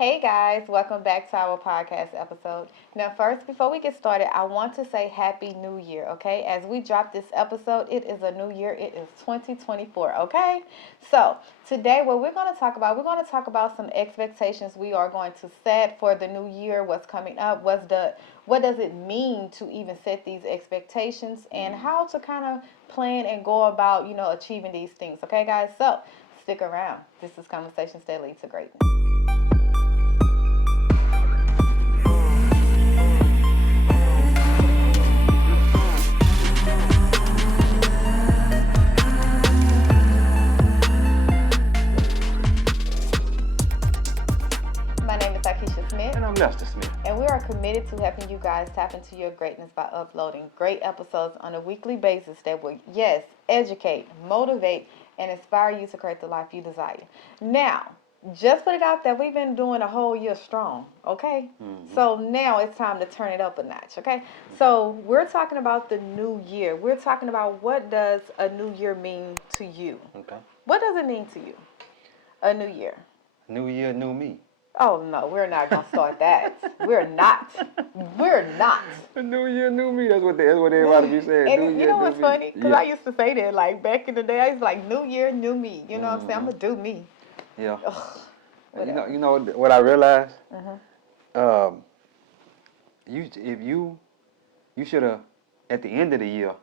Hey guys, welcome back to our podcast episode. Now, first, before we get started, I want to say Happy New Year, okay? As we drop this episode, it is a new year. It is 2024, okay? So, today, what we're going to talk about some expectations we are going to set for the new year, what's coming up, what does it mean to even set these expectations, and how to kind of plan and go about, achieving these things, okay, guys? So, stick around. This is Conversations That Lead to Greatness. My name is Akisha Smith, And I'm Lester Smith. and we are committed to helping you guys tap into your greatness by uploading great episodes on a weekly basis that will, yes, educate, motivate, and inspire you to create the life you desire. Now, just put it out there, we've been doing a whole year strong, okay? So now it's time to turn it up a notch, okay? So we're talking about the new year. We're talking about what does a new year mean to you? Okay. What does it mean to you? A new year. New year, new me. Oh no, we're not gonna start that. We're not. We're not. New year, new me. That's what everybody be saying. And New you year, know new what's me. funny? Because Yeah. I used to say that like back in the day. I used to like New Year, new me. You know what I'm saying? I'm gonna do me. Yeah. Ugh, You know what I realized? Mhm. Um, you should have at the end of the year,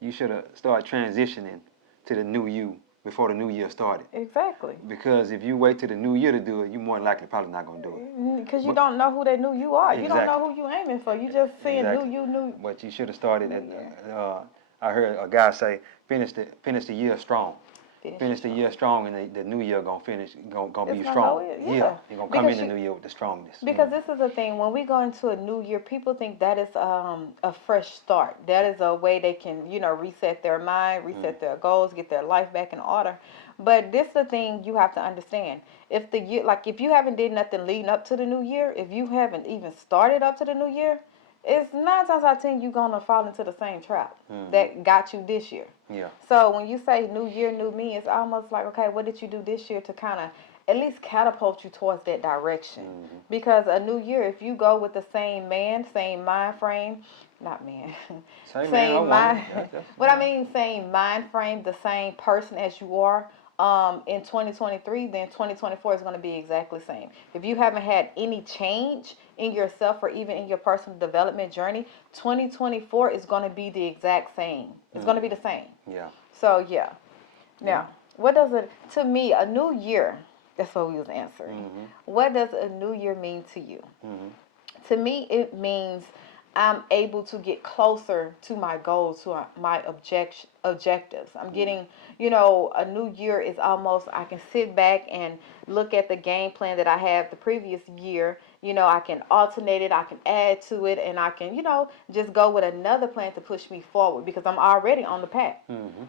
you should have started transitioning to the new you before the new year started. Exactly. Because if you wait till the new year to do it, you more than likely probably not gonna do it. Because you But- don't know who that new you are. You don't know Exactly. who you aiming for. You just seeing Exactly. new. But you should have started at. New year. I heard a guy say, finish the year strong. Finish the strong. year strong, and the new year gonna be It's gonna strong. go in, yeah. You're gonna come Because in the new year with the strongness. Because this is the thing, when we go into a new year, people think that is a fresh start. That is a way they can, reset their mind, reset their goals, get their life back in order. But this is the thing you have to understand. If the year, like if you haven't did nothing leading up to the new year, if you haven't even started up to the new year, it's 9 times out of 10 you're gonna fall into the same trap that got you this year. Yeah. So when you say new year, new me, it's almost like, okay, what did you do this year to kind of at least catapult you towards that direction? Because a new year, if you go with the same man, same mind frame, not man, Same man, I want mind, it. That's- what I mean, same mind frame, the same person as you are, in 2023, then 2024 is going to be exactly the same. If you haven't had any change in yourself or even in your personal development journey, 2024 is going to be the exact same. It's going to be the same. Yeah. So yeah. Now, what does it to me a new year? That's what we was answering. What does a new year mean to you? To me, it means I'm able to get closer to my goals, to my objectives. I'm getting, a new year is almost, I can sit back and look at the game plan that I have the previous year. I can alternate it, I can add to it, and I can, just go with another plan to push me forward because I'm already on the path.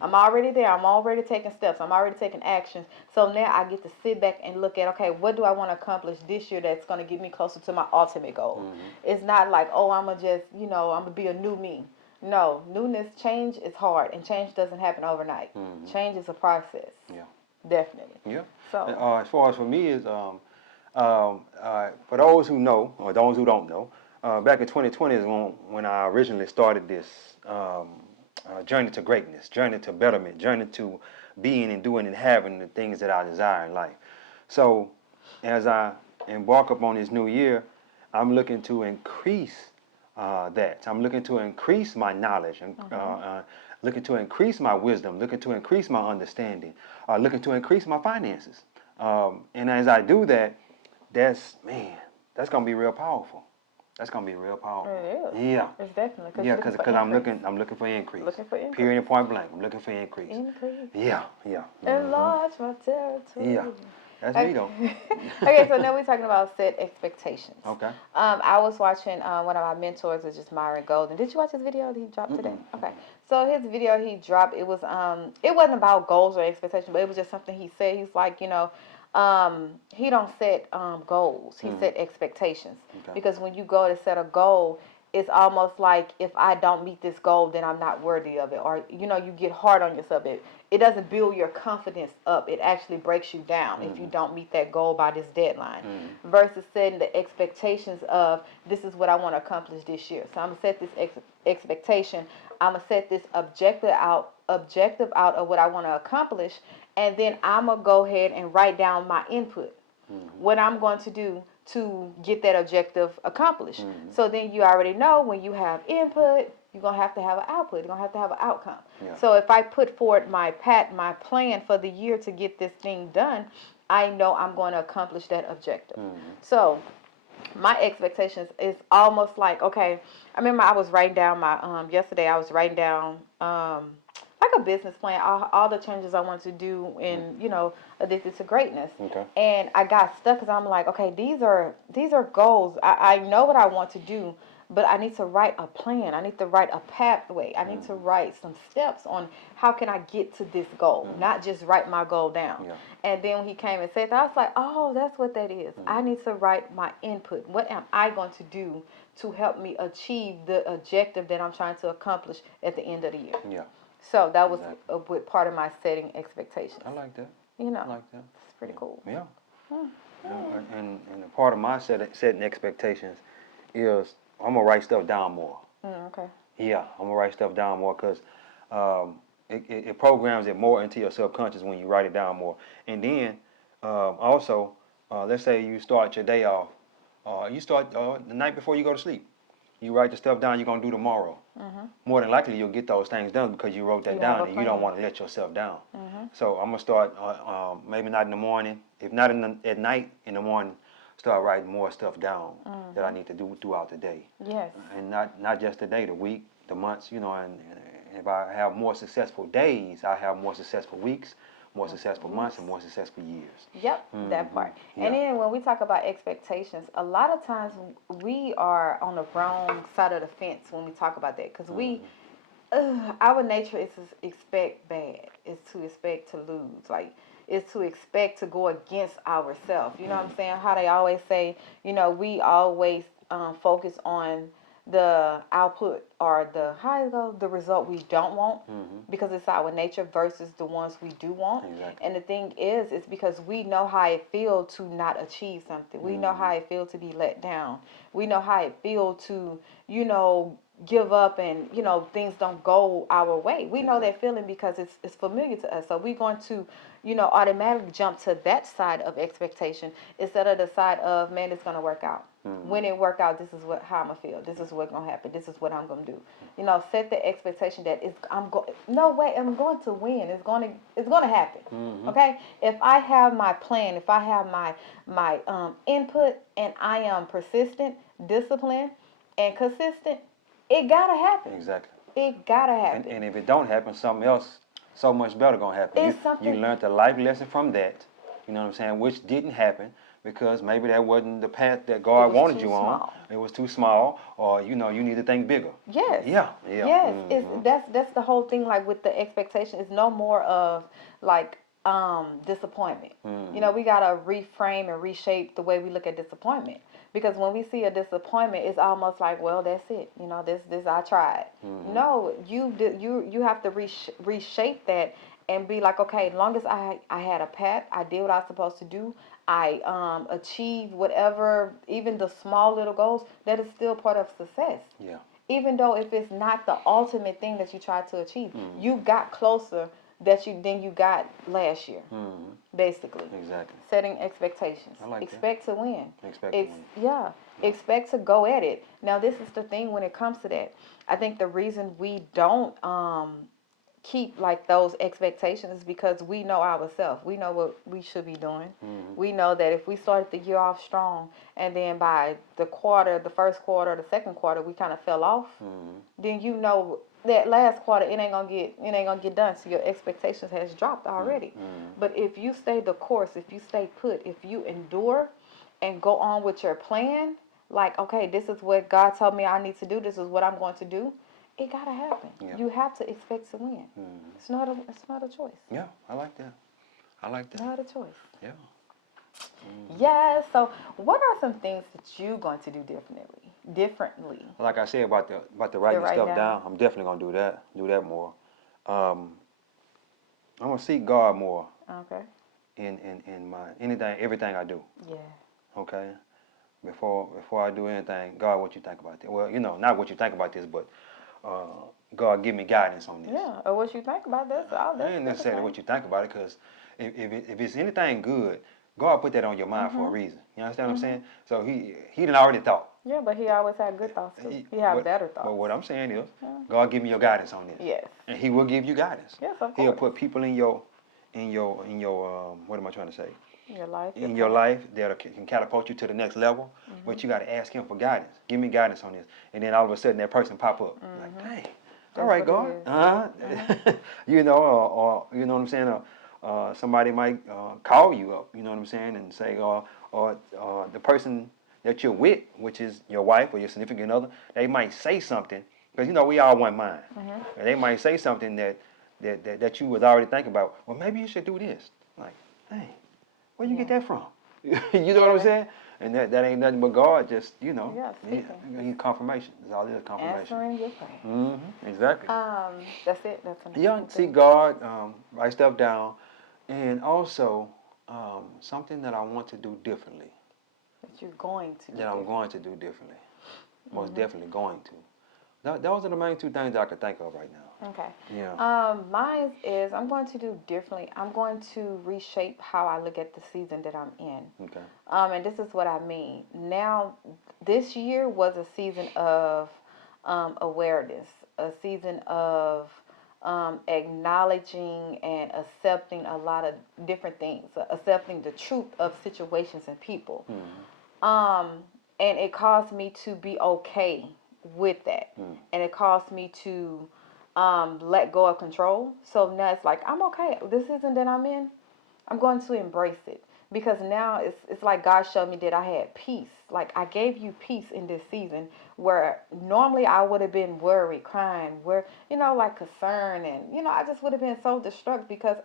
I'm already there. I'm already taking steps. I'm already taking actions. So now I get to sit back and look at, okay, what do I want to accomplish this year that's going to get me closer to my ultimate goal? It's not like, oh, I'm going to just, I'm going to be a new me. No, newness, change is hard, and change doesn't happen overnight. Change is a process. Yeah. Definitely. Yeah. So, As far as for me is for those who know or those who don't know, back in 2020 is when I originally started this journey to greatness, journey to betterment, journey to being and doing and having the things that I desire in life. So as I embark upon this new year, I'm looking to increase that. I'm looking to increase my knowledge and looking to increase my wisdom, looking to increase my understanding, looking to increase my finances. And as I do that, that's gonna be real powerful. That's gonna be real powerful. it is. Yeah. It's definitely. Yeah, because I'm looking for increase. Looking for increase. Period, point blank. I'm looking for increase. Yeah. Enlarge my territory. Yeah. That's me though. Okay, so now we're talking about set expectations. Okay. I was watching one of my mentors, which is Myron Golden. Did you watch his video that he dropped today? Okay. So his video he dropped, it wasn't about goals or expectations, but it was just something he said. He's like, he don't set goals. He set expectations. Okay. Because when you go to set a goal, it's almost like if I don't meet this goal, then I'm not worthy of it. Or, you know, you get hard on yourself. It doesn't build your confidence up. It actually breaks you down if you don't meet that goal by this deadline. Versus setting the expectations of, this is what I want to accomplish this year. So I'm going to set this expectation. I'm going to set this objective out of what I want to accomplish. And then I'm going to go ahead and write down my input. What I'm going to do to get that objective accomplished. So then you already know when you have input, you're going to have an output. You're going to have an outcome. Yeah. So if I put forward my plan for the year to get this thing done, I know I'm going to accomplish that objective. So my expectations is almost like, okay, I remember I was writing down my, yesterday I was writing down, like a business plan, all the changes I want to do in, you know, Addicted to Greatness. Okay. And I got stuck because I'm like, okay, these are goals. I know what I want to do, but I need to write a plan. I need to write a pathway. I need to write some steps on how can I get to this goal, not just write my goal down. Yeah. And then when he came and said that, I was like, oh, that's what that is. I need to write my input. What am I going to do to help me achieve the objective that I'm trying to accomplish at the end of the year? Yeah. So that was Exactly. part of my setting expectations. I like that. You know, I like that. it's pretty cool. Yeah. And a part of my setting expectations is I'm gonna write stuff down more. Okay. Yeah, I'm gonna write stuff down more because it programs it more into your subconscious when you write it down more. And then also, let's say you start your day off. You start the night before you go to sleep. You write the stuff down you're gonna do tomorrow. More than likely you'll get those things done because you wrote that You down have a and you don't plan. want to let yourself down. So I'm gonna start maybe not in the morning, if not at night, in the morning, start writing more stuff down that I need to do throughout the day. Yes. And not just the day, the week, the months, you know. And if I have more successful days, I have more successful weeks, more successful months, and more successful years. Yep, that part. Yeah. And then when we talk about expectations, a lot of times we are on the wrong side of the fence when we talk about that, because our nature is to expect bad, is to expect to lose, like is to expect to go against ourselves. You know what I'm saying? How they always say, you know, we always focus on the output or the result we don't want, because it's our nature versus the ones we do want. Exactly. And the thing is, it's because we know how it feels to not achieve something. We know how it feels to be let down. We know how it feels to, you know, give up and, you know, things don't go our way. We know that feeling because it's familiar to us. So we're going to, you know, automatically jump to that side of expectation instead of the side of, man, it's going to work out. When it work out, this is how I'm gonna feel. This is what's gonna happen. This is what I'm gonna do. You know, set the expectation that I'm going to win. It's gonna happen. Okay. If I have my plan, if I have my input, and I am persistent, disciplined, and consistent, it gotta happen. Exactly. It gotta happen. And if it don't happen, something else so much better gonna happen. It's something- You learned a life lesson from that. You know what I'm saying? Which didn't happen because maybe that wasn't the path that God wanted too you on. small. It was too small, or you know, you need to think bigger. Yes. Yeah. Yes. That's the whole thing. Like with the expectation, it's no more of like disappointment. You know, we gotta reframe and reshape the way we look at disappointment. Because when we see a disappointment, it's almost like, well, that's it. You know, this I tried. No, you have to reshape that and be like, okay, as long as I had a path, I did what I was supposed to do. I achieved whatever, even the small little goals. That is still part of success. Yeah. Even though if it's not the ultimate thing that you tried to achieve, you got closer than you got last year. Basically. Exactly. Setting expectations. I like Expect to win. Expect to win. Yeah. Expect to go at it. Now, this is the thing when it comes to that. I think the reason we don't keep like those expectations is because we know ourselves. We know what we should be doing. We know that if we started the year off strong and then by the first quarter, the second quarter, we kind of fell off, then you know that last quarter it ain't gonna get done. So your expectations has dropped already. But if you stay the course, if you stay put, if you endure and go on with your plan, like, okay, this is what God told me I need to do. This is what I'm going to do. It gotta happen. Yeah. You have to expect to win. It's not a choice. Yeah, I like that. I like that. Not a choice. Yeah. Yes. So, what are some things that you're going to do differently differently? Like I said about the writing write stuff down. down, I'm definitely gonna do that. Do that more. I'm gonna seek God more Okay. in my everything I do. Yeah. Okay. Before I do anything, God, what you think about this? Well, not what you think about this, but God, give me guidance on this. Yeah. Or what you think about this? All I this. ain't necessarily what you think about it, because if it's anything good, God put that on your mind for a reason. You understand what I'm saying? So he done already thought. Yeah, but he always had good thoughts too. He had better thoughts. But what I'm saying is, God give me your guidance on this. Yes. And He will give you guidance. Yes, of He'll course. put people in your what am I trying to say? Your life. In your life that can catapult you to the next level, but you got to ask Him for guidance. Give me guidance on this, and then all of a sudden that person pop up, like, dang, all right, God, or you know what I'm saying, somebody might call you up, you know what I'm saying, and say, or the person that you're with, which is your wife or your significant other, they might say something, because we all one mind, and they might say something that you was already thinking about. Well, maybe you should do this. Like, dang. Where you get that from? You know what I'm saying? And that ain't nothing but God, just, He's confirmation. That's all it is, confirmation. Answering your prayer. Exactly. That's it. That's an Yeah, see God, write stuff down, and also something that I want to do differently. That you're going to do. That I'm going to do differently. Most definitely going to. Those are the main two things that I can think of right now. Okay. Yeah. Mine is I'm going to do differently. I'm going to reshape how I look at the season that I'm in. Okay. And this is what I mean. Now, this year was a season of awareness, a season of acknowledging and accepting a lot of different things, accepting the truth of situations and people. And it caused me to be okay with that. And it caused me to let go of control. So now it's like, I'm okay. This season that I'm in, I'm going to embrace it. Because now it's like God showed me that I had peace. Like I gave you peace in this season where normally I would have been worried, crying, like concerned. And, I just would have been so distraught because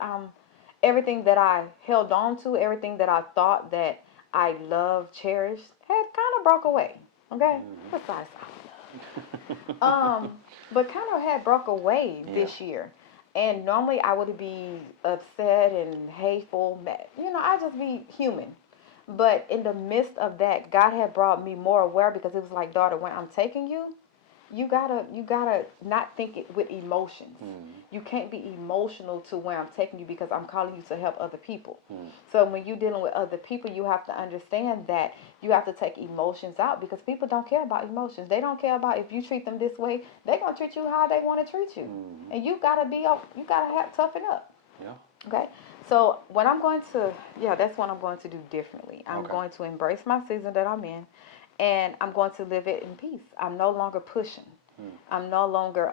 everything that I held on to, everything that I thought that I loved, cherished, had kind of broke away. Okay? Besides but kind of had broke away this year. And normally I would be upset and hateful, mad. I just be human. But in the midst of that, God had brought me more aware because it was like, daughter, when I'm taking you, you gotta not think it with emotions. You can't be emotional to where I'm taking you because I'm calling you to help other people. So when you're dealing with other people, you have to understand that you have to take emotions out because people don't care about emotions. They don't care about if you treat them this way, they're gonna treat you how they want to treat you. And you gotta toughen up. Yeah. Okay. So what I'm going to that's what I'm going to do differently. I'm Okay. going to embrace my season that I'm in. And I'm going to live it in peace. I'm no longer pushing. I'm no longer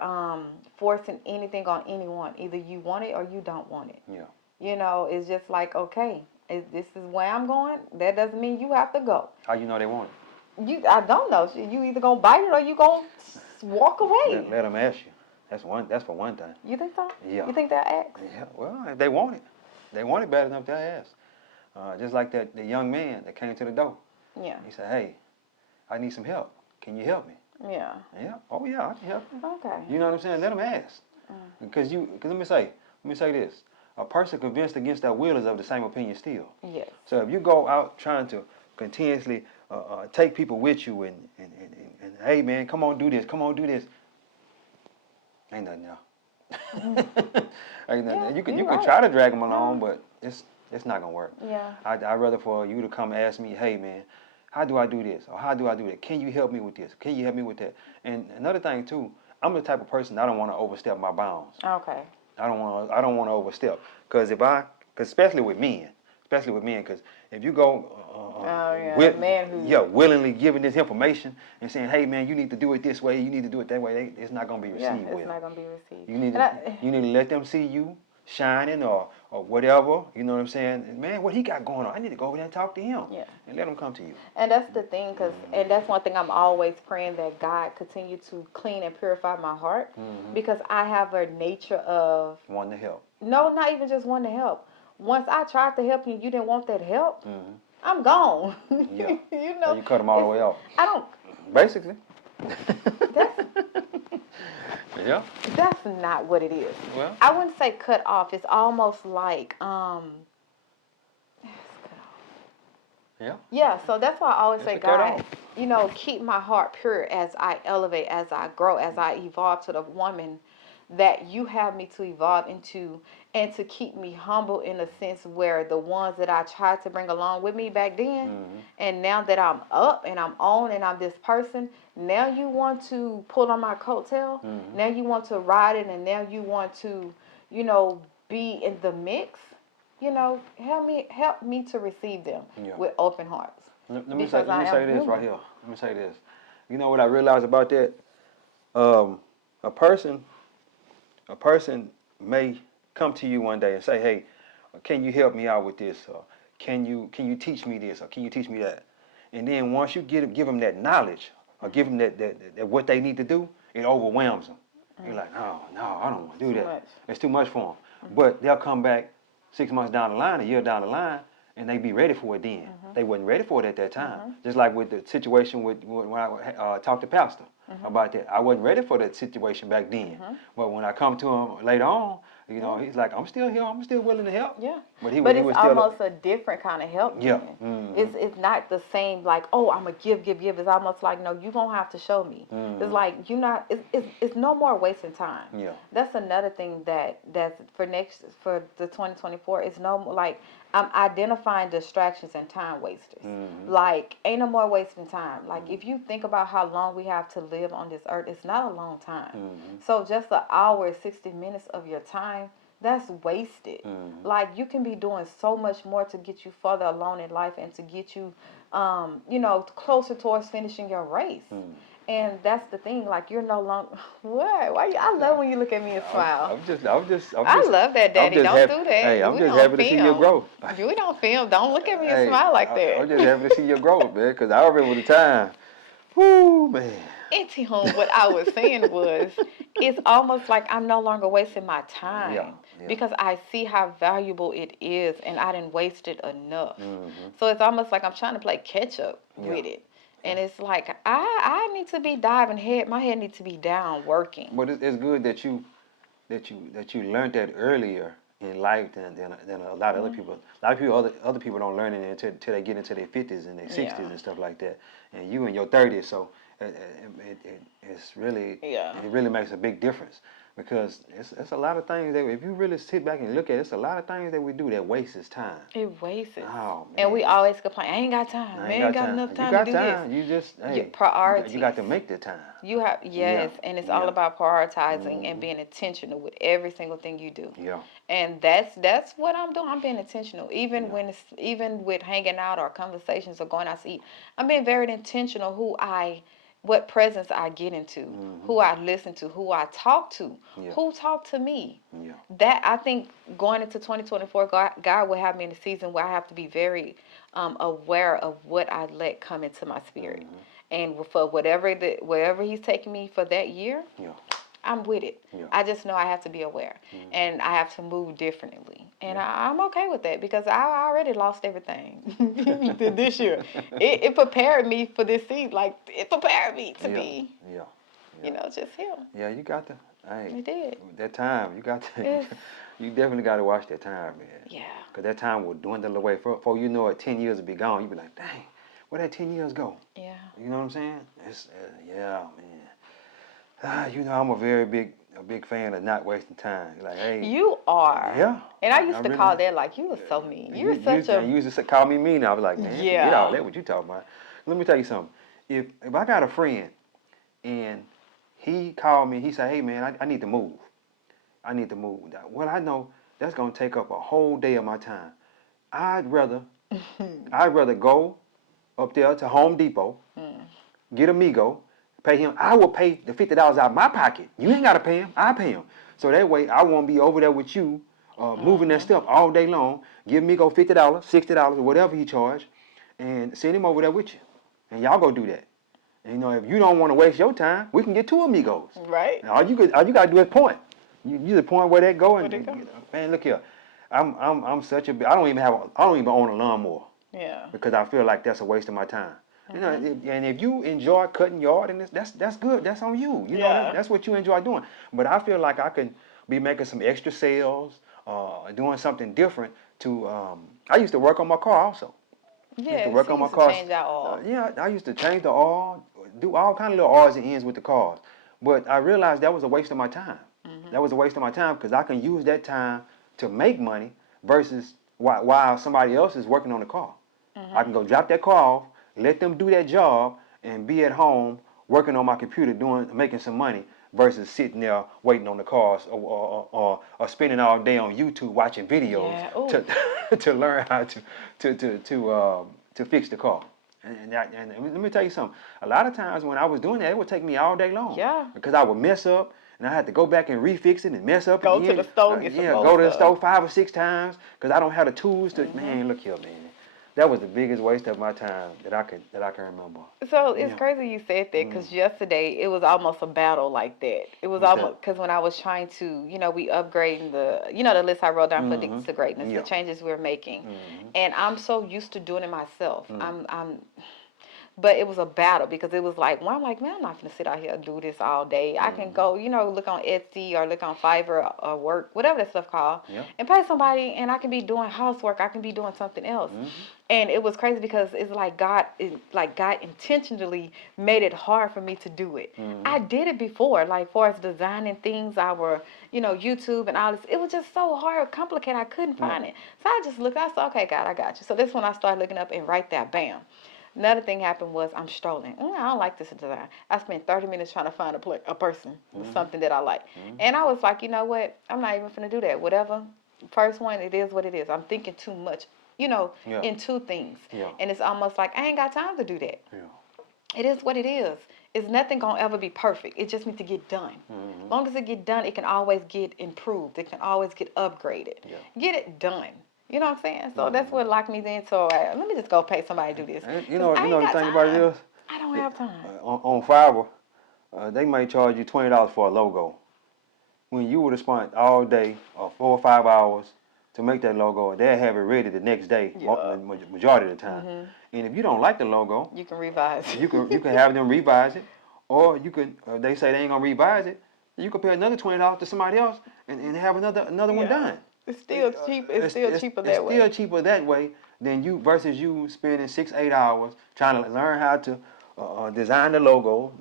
forcing anything on anyone. Either you want it or you don't want it. Yeah. It's just like, okay, this is where I'm going. That doesn't mean you have to go. How you know they want it? I don't know. You either gonna bite it or you gonna walk away. Let them ask you. That's for one thing. You think so? Yeah. You think they'll ask? Yeah. Well, if they want it, they want it bad enough, they'll ask. Just like the young man that came to the door. Yeah. He said, "Hey, I need some help. Can you help me?" Yeah. Yeah. Oh yeah, I can help you. Okay. You know what I'm saying? Let them ask. Because let me say this. A person convinced against their will is of the same opinion still. Yes. So if you go out trying to continuously take people with you and hey man, come on do this, ain't nothing now. Ain't nothing. Yeah, You you're can right. try to drag them along, but it's not gonna work. Yeah. I'd rather for you to come ask me, hey man, how do I do this or how do I do that? Can you help me with this? Can you help me with that? And another thing too, I'm the type of person I don't want to overstep my bounds. Okay. I don't want to overstep because especially with men, because if you go willingly giving this information and saying, hey man, you need to do it this way, you need to do it that way, it's not gonna be received well. It's not gonna be received. You need to let them see you shining or whatever. You know what I'm saying? Man, what he got going on? I need to go over there and talk to him. Yeah. And let him come to you. And that's the thing, and that's one thing I'm always praying that God continue to clean and purify my heart because I have a nature of wanting to help. No, not even just wanting to help. Once I tried to help you, you didn't want that help. I'm gone. Yeah. You So you cut them all the way off. I don't. basically. That's Yeah. that's not what it is. Well. I wouldn't say cut off. It's almost like it's cut off. Yeah. Yeah, so that's why I always It's say, a cut God, off. keep my heart pure as I elevate, as I grow, as I evolve to the woman that you have me to evolve into, and to keep me humble in a sense where the ones that I tried to bring along with me back then, and now that I'm up and I'm on and I'm this person, now you want to pull on my coattail, now you want to ride it, and now you want to, be in the mix. Help me to receive them Yeah. with open hearts. Let me Because I say am this human. right here. Let me say this. You know what I realized about that? A person may come to you one day and say, "Hey, can you help me out with this? Or can you teach me this? Or can you teach me that?" And then once you give them that knowledge, or give them that what they need to do, it overwhelms them. You're like, "Oh no, I don't want to do Too that. much. It's too much for them." But they'll come back 6 months down the line, a year down the line, and they be ready for it then. They wasn't ready for it at that time. Just like with the situation when I talked to Pastor about that. I wasn't ready for that situation back then. But when I come to him later on, he's like, "I'm still here. I'm still willing to help." Yeah. But But he it's was still almost a different kind of help. yeah. Then. It's not the same like, oh, I'm gonna give. It's almost like, no, you gonna have to show me. It's like you not. It's no more wasting time. Yeah. That's another thing that's for the 2024. It's no like I'm identifying distractions and time wasters. Like ain't no more wasting time. Like if you think about how long we have to live on this earth, it's not a long time. So just an hour, 60 minutes of your time, that's wasted. Like you can be doing so much more to get you further along in life and to get you, closer towards finishing your race. And that's the thing. Like you're no longer what? Why? I love when you look at me and smile. I love that, Daddy. Don't do that. Hey, I'm We just don't happy to see your film. growth. We don't film. Don't look at me and Hey, smile like that. I'm just happy to see your growth, man. Cause I remember the time. Whoo, man. Auntie Home, what I was saying was, it's almost like I'm no longer wasting my time Yeah. because I see how valuable it is, and I didn't waste it enough. So it's almost like I'm trying to play catch up with it, and it's like I need to be diving head. My head needs to be down working. But it's good that you learned that earlier in life than a lot of other people. A lot of people other people don't learn it until they get into their 50s and their 60s and stuff like that. And you in your 30s, so it's really it really makes a big difference because it's a lot of things that if you really sit back and look at it, it's a lot of things that we do that wastes time. It wastes. Oh, man. And we always complain, I ain't got time. I Man, ain't got time. enough You time got to do time. this. You just Priorities. you got to make the time. You have and it's all about prioritizing and being intentional with every single thing you do. Yeah. And that's what I'm doing. I'm being intentional, even even with hanging out or conversations or going out to eat. I'm being very intentional what presence I get into, who I listen to, who I talk to, who talk to me. Yeah. That I think going into 2024, God will have me in a season where I have to be very aware of what I let come into my spirit. And for wherever He's taking me for that year, I'm with it. Yeah. I just know I have to be aware, and I have to move differently, and I'm okay with that because I already lost everything this year. It prepared me for this season. Like it prepared me to be, just Him. Yeah, you got to. Hey, It did. that time, you got to. You definitely got to watch that time, man. Yeah. Cause that time will dwindle away. Before you know it, 10 years will be gone. You be like, dang, where that 10 years go? Yeah. You know what I'm saying? It's man. I'm a very big fan of not wasting time. Like, hey. You are. Yeah. And I used to really call that like you were so mean. You were such a. You used to call me mean. I was like, man, forget all that. What you talking about? Let me tell you something. If I got a friend and he called me, he said, hey man, I need to move. I need to move. Well, I know that's gonna take up a whole day of my time. I'd rather go up there to Home Depot, get a Migo, pay him. I will pay the $50 out of my pocket. You ain't gotta pay him. I pay him. So that way I won't be over there with you, moving that stuff all day long. Give Migo $50, $60, or whatever he charge, and send him over there with you, and y'all go do that. And, if you don't want to waste your time, we can get 2 Amigos. Right. And all you gotta do is point. You the point where that go and man, look here. I'm such a I don't even own a lawnmower. Yeah. Because I feel like that's a waste of my time. You know, and if you enjoy cutting yard, and that's good. That's on you. You know, Yeah. that's what you enjoy doing. But I feel like I could be making some extra sales, doing something different. I used to work on my car also. I used to Yeah, work so on you my used to cars. change out all. Yeah, I used to change the oil, do all kind of little odds and ends with the cars. But I realized that was a waste of my time. That was a waste of my time because I can use that time to make money versus while somebody else is working on the car. I can go drop that car off, let them do that job, and be at home working on my computer making some money versus sitting there waiting on the cars or spending all day on YouTube watching videos Yeah. Oh. to to learn how to fix the car. And let me tell you something. A lot of times when I was doing that, it would take me all day long. Yeah. Because I would mess up and I had to go back and refix it and mess up Go again. to the store, get some Yeah, more go to the stuff. store 5 or 6 times because I don't have the tools to. Man, look here, man. That was the biggest waste of my time that I can remember. So it's Yeah. crazy you said that because yesterday it was almost a battle like that. It was What's almost because when I was trying to, we upgrading the list I wrote down for Addicted to Greatness, Yeah. the changes we're making, and I'm so used to doing it myself. But it was a battle because it was like, well, I'm like, man, I'm not gonna sit out here and do this all day. I can go, look on Etsy or look on Fiverr or work, whatever that stuff called, Yeah. and pay somebody, and I can be doing housework. I can be doing something else. And it was crazy because it's like God intentionally made it hard for me to do it. I did it before, like for as designing things, our YouTube and all this. It was just so hard, complicated. I couldn't find it. So I just looked. I said, okay, God, I got you. So this when I started looking up and right there, bam. Another thing happened was I'm strolling. I don't like this design. I spent 30 minutes trying to find a person with something that I like. And I was like, you know what? I'm not even going to do that. Whatever. First one, it is what it is. I'm thinking too much, Yeah. into things. Yeah. And it's almost like I ain't got time to do that. Yeah. It is what it is. It's nothing going to ever be perfect. It just needs to get done. As long as it get done, it can always get improved. It can always get upgraded. Yeah. Get it done. You know what I'm saying? So that's what locked me in. So let me just go pay somebody to do this. And 'Cause I ain't the got thing about it time. is, I don't have time. on Fiverr, they might charge you $20 for a logo. When you would have spent all day or 4 or 5 hours to make that logo, and they'll have it ready the next day, Yeah. majority of the time. And if you don't like the logo, You can revise. you can have them revise it, or you could they say they ain't gonna revise it, you could pay another $20 to somebody else and have another one done. It's still cheap. It's still cheaper that way. It's still cheaper that way than you versus you spending 6-8 hours trying to learn how to design the logo,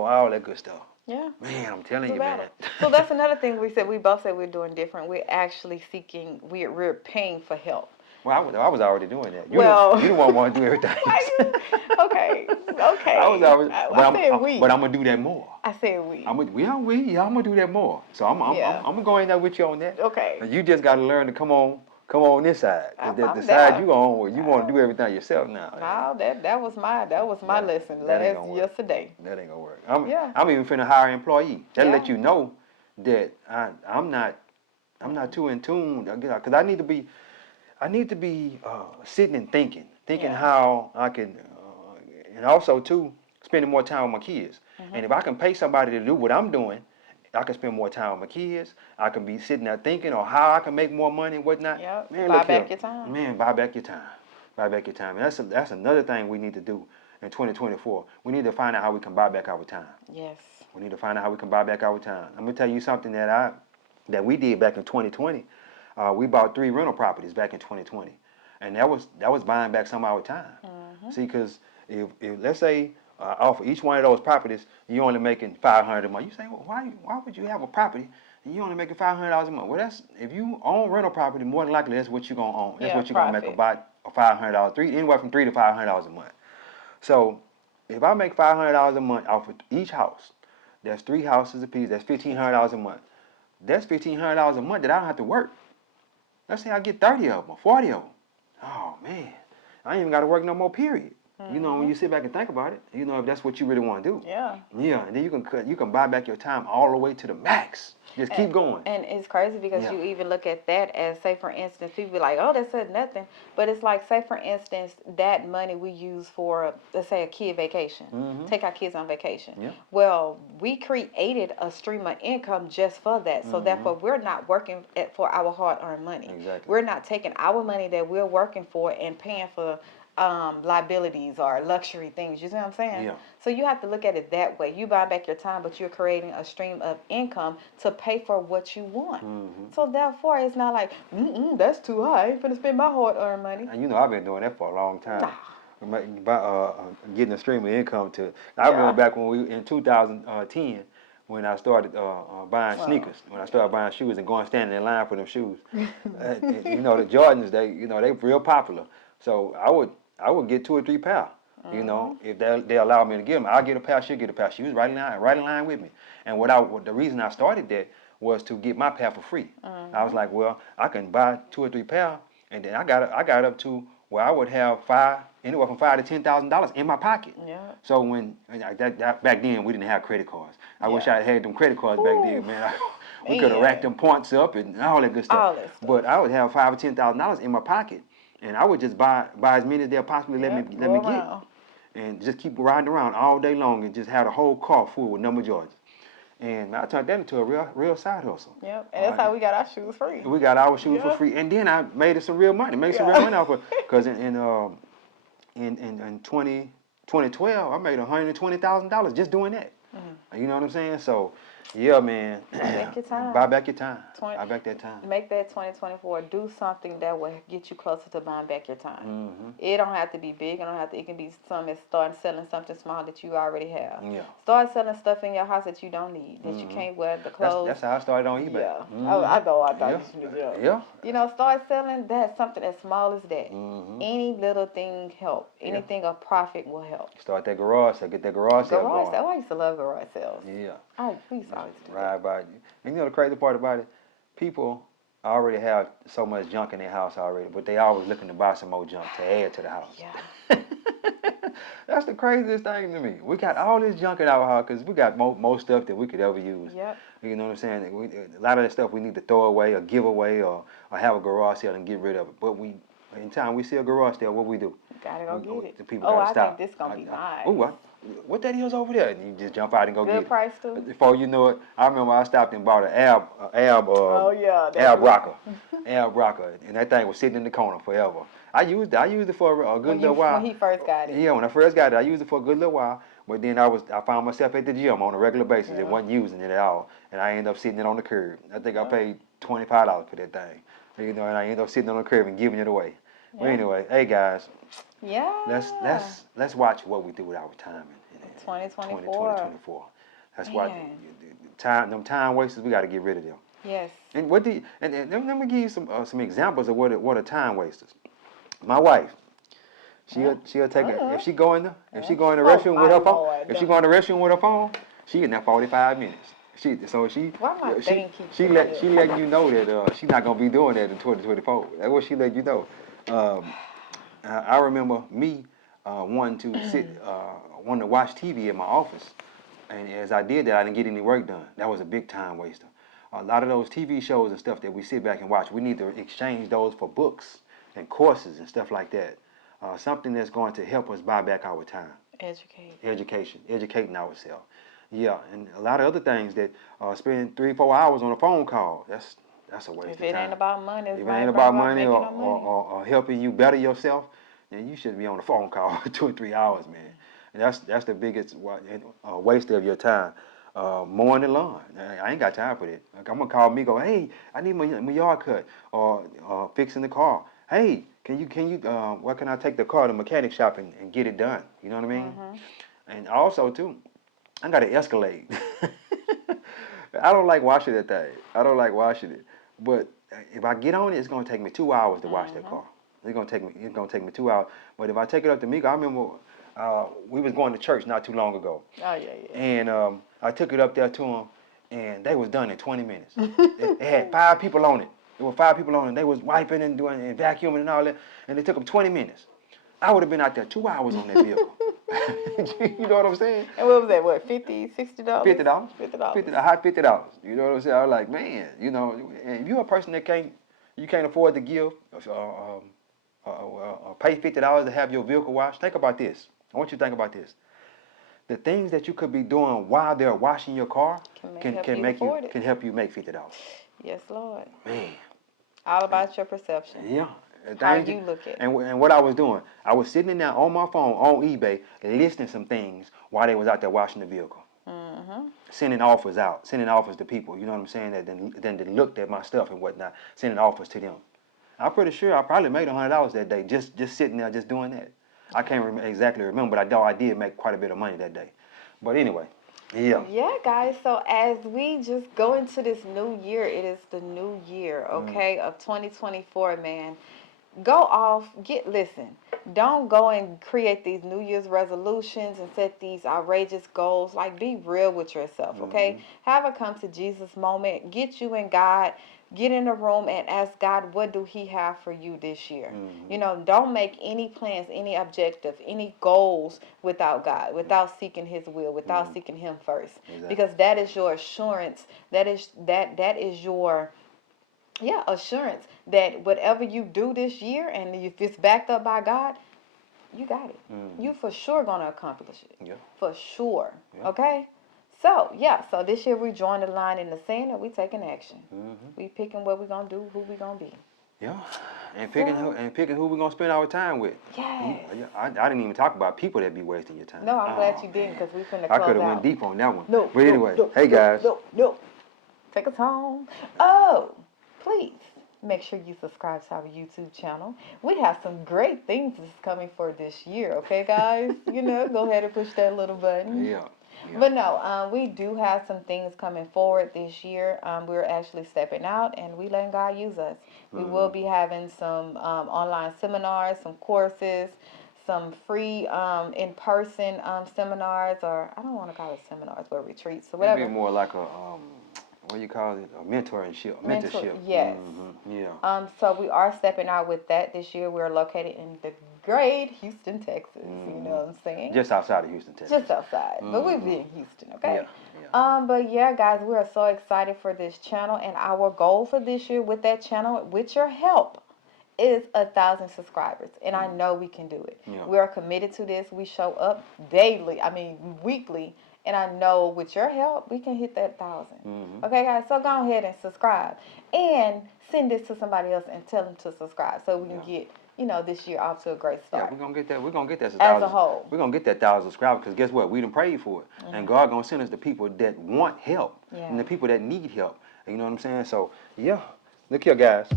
all that good stuff. Yeah. Man, I'm telling It's a you, man. battle. So that's another thing we both said we're doing different. We're actually seeking. We're paying for help. Well, I was already doing that. Well, you don't want to do everything. Why you? Okay. I was already, I said we. but I'm gonna do that more. I said we. I'm gonna do that more. So I'm gonna go in there with you on that. Okay. You just gotta learn to come on this side. I'm The side down. you on where you want to do everything yourself now. No, that was my lesson that ain't gonna work. yesterday. That ain't gonna work. Yeah. I'm even finna hire an employee. That Yeah. let you know that I'm not too in tune because I need to be sitting and thinking Yeah. how I can, and also too spending more time with my kids. And if I can pay somebody to do what I'm doing, I can spend more time with my kids. I can be sitting there thinking on how I can make more money and whatnot. Yep. Man, Buy look back here. your time. Man, buy back your time. Buy back your time. And that's another thing we need to do in 2024. We need to find out how we can buy back our time. Yes. We need to find out how we can buy back our time. I'm gonna tell you something that we did back in 2020. We bought 3 rental properties back in 2020, and that was buying back some of our time. See, because if let's say off of each one of those properties, you only making $500 a month. You say, well, why would you have a property and you only making $500 a month? Well, that's if you own rental property, more than likely that's what you're gonna own. That's Yeah, what you're gonna make profit. about $500, anywhere from $300 to $500 a month. So if I make $500 a month off of each house, that's 3 houses a piece. That's $1,500 a month. That's $1,500 a month that I don't have to work. Let's say I get 30 of them or 40 of them. Oh man, I ain't even got to work no more. Period. You know, when you sit back and think about it, if that's what you really want to do. Yeah. Yeah, and then you can buy back your time all the way to the max. Just keep going. And it's crazy because Yeah. you even look at that as, say, for instance, people be like, oh, that said nothing. But it's like, say, for instance, that money we use for, let's say, a kid vacation. Take our kids on vacation. Yeah. Well, we created a stream of income just for that. So therefore, we're not working for our hard-earned money. Exactly. We're not taking our money that we're working for and paying for liabilities or luxury things. You see what I'm saying? Yeah. So you have to look at it that way. You buy back your time, but you're creating a stream of income to pay for what you want. So therefore, it's not like, that's too high. I ain't finna spend my hard-earned money. And you know, I've been doing that for a long time. Nah. Getting a stream of income to. I remember back when we in 2010 when I started buying sneakers. When I started buying shoes and going standing in line for them shoes. You know, the Jordans, they real popular. So I would get 2 or 3 pair. You know, if they allow me to get them, I'll get a pair. She'll get a pair. She was right in line with me. And the reason I started that was to get my pair for free. I was like, well, I can buy 2 or 3 pair, and then I got up to where I would have anywhere from $5,000 to $10,000 in my pocket. Yeah. So that back then we didn't have credit cards. I wish I had them credit cards back then, man. We could have racked them points up and all that good stuff. All that stuff. But I would have $5,000 or $10,000 in my pocket, and I would just buy as many as they'll possibly let me get, and just keep riding around all day long and just have a whole car full with number Jordans. And I turned that into a real side hustle. Yep, and that's how we got our shoes free. We got our shoes for free, and then I made some real money. Off of, because in 2012 I made $120,000 just doing that. You know what I'm saying? So, yeah, man. Take your time. Buy back your time. Buy back that time. Make that 2024. Do something that will get you closer to buying back your time. It don't have to be big. It can be something that's starting selling something small that you already have. Yeah. Start selling stuff in your house that you don't need, that you can't wear, the clothes. That's how I started on eBay. Yeah. I thought you knew that. Yeah. You know, start selling that, something as small as that. Any little thing help. Anything of profit will help. Start that garage sale. Get that garage sale going. I used to love garage sales. Yeah. Oh, we used to always do Right about you. And you know the crazy part about it? People already have so much junk in their house already, but they always looking to buy some more junk to add to the house. Yeah. That's the craziest thing to me. We got all this junk in our house because we got more stuff than we could ever use. Yep. You know what I'm saying? A lot of that stuff we need to throw away or give away or have a garage sale and get rid of it. But in time we see a garage sale, what we do? Gotta go get it. The people gotta stop. Think this gonna be mine. Ooh, what that is over there? And you just jump out and go get it. Good price too. Before you know it, I remember I stopped and bought an Ab rocker. Ab rocker. And that thing was sitting in the corner forever. I used it for a good little while. When he first got it. Yeah, when I first got it, I used it for a good little while. But then I found myself at the gym on a regular basis and wasn't using it at all. And I ended up sitting it on the curb. I think I paid $25 for that thing. You know, and I ended up sitting on the curb and giving it away. Yeah. But anyway, hey guys. Yeah. Let's watch what we do with our time in 2024. That's why them time wasters, we got to get rid of them. Yes. And let me give you some examples of what are time wasters. My wife, she'll take it if she go in the restroom with her phone. If she go in the restroom with her phone, she in there 45 minutes. She letting you know that she's not gonna be doing that in 2024. That's what she let you know. I remember me wanting to watch TV in my office, and as I did that, I didn't get any work done. That was a big time waster. A lot of those TV shows and stuff that we sit back and watch, we need to exchange those for books and courses and stuff like that. Something that's going to help us buy back our time. Educating ourselves. Yeah, and a lot of other things that spending 3-4 hours on a phone call. That's a waste of time. If it ain't about money, if it ain't about money or helping you better yourself, then you shouldn't be on a phone call for 2 or 3 hours, man. And that's the biggest waste of your time. Mowing the lawn. I ain't got time for that. Like, I'm gonna call me, go, hey, I need my yard cut, or fixing the car. Hey, can you where can I take the car to the mechanic shop and get it done? You know what I mean? And also too, I got an Escalade. I don't like washing that thing. I don't like washing it. But if I get on it, it's gonna take me 2 hours to wash that car. It's gonna take me 2 hours. But if I take it up to Miko, I remember we was going to church not too long ago. Oh yeah. And I took it up there to them, and they was done in 20 minutes. They had 5 people on it. There were 5 people on it. They was wiping and doing and vacuuming and all that, and it took them 20 minutes. I would have been out there 2 hours on that vehicle. You know what I'm saying? And what was that? What, $50, $60? $50. A hot $50. You know what I'm saying? I was like, man, you know, and if you're a person that can't afford to give pay $50 to have your vehicle washed, think about this. I want you to think about this. The things that you could be doing while they're washing your car can help you make $50. Yes, Lord. Man. All about your perception. Yeah. How you look at it. And what I was doing, I was sitting in there on my phone on eBay listing some things while they was out there washing the vehicle. Sending offers out, sending offers to people, you know what I'm saying, that then looked at my stuff and whatnot, sending offers to them. I'm pretty sure I probably made $100 that day just sitting there just doing that. I can't exactly remember, but I did make quite a bit of money that day. But anyway, yeah. Yeah, guys. So as we just go into this new year, it is the new year, okay, of 2024, man. Go off, listen. Don't go and create these New Year's resolutions and set these outrageous goals. Like, be real with yourself, okay? Have a come to Jesus moment. Get you and God. Get in the room and ask God, what do He have for you this year? You know, don't make any plans, any objective, any goals without God, without seeking His will, without seeking Him first. Exactly. Because that is your assurance. That is your assurance that whatever you do this year, and if it's backed up by God, you got it. You for sure gonna accomplish it. Yeah. For sure. Yeah. Okay? So this year we drawing the line in the sand and we taking action. We picking what we gonna do, who we gonna be. Yeah, and picking who we're gonna spend our time with. Yes. I didn't even talk about people that be wasting your time. No, I'm glad you didn't, because we finna close I could have out. went deep on that one. No. But anyway, hey guys. No. Take us home. Oh, please make sure you subscribe to our YouTube channel. We have some great things that's coming for this year, okay, guys? You know, go ahead and push that little button. Yeah. But no, we do have some things coming forward this year. We're actually stepping out and we letting God use us. We will be having some online seminars, some courses, some free in-person seminars, or I don't want to call it seminars, but retreats or whatever. It'd be more like a what do you call it? A mentorship. Yes. Yeah. So we are stepping out with that this year. We're located in the great Houston, Texas. You know what I'm saying? Just outside of Houston, Texas. Just outside. But we'll be in Houston, okay? Yeah. But yeah, guys, we are so excited for this channel, and our goal for this year with that channel, with your help, is 1,000 subscribers, and I know we can do it. Yeah. We are committed to this. We show up daily, weekly, and I know with your help, we can hit that 1,000. Okay, guys, so go ahead and subscribe, and send this to somebody else and tell them to subscribe, so we can get, this year off to a great start. Yeah, we're gonna get that As a whole. We're gonna get that 1,000 subscribers, because guess what? We done prayed for it. And God gonna send us the people that want help. Yeah. And the people that need help. You know what I'm saying? So yeah. Look here, guys.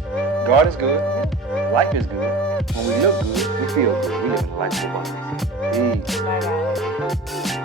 God is good. Life is good. When we look good, we feel good. We live in a life of abundance. Peace. Bye, guys.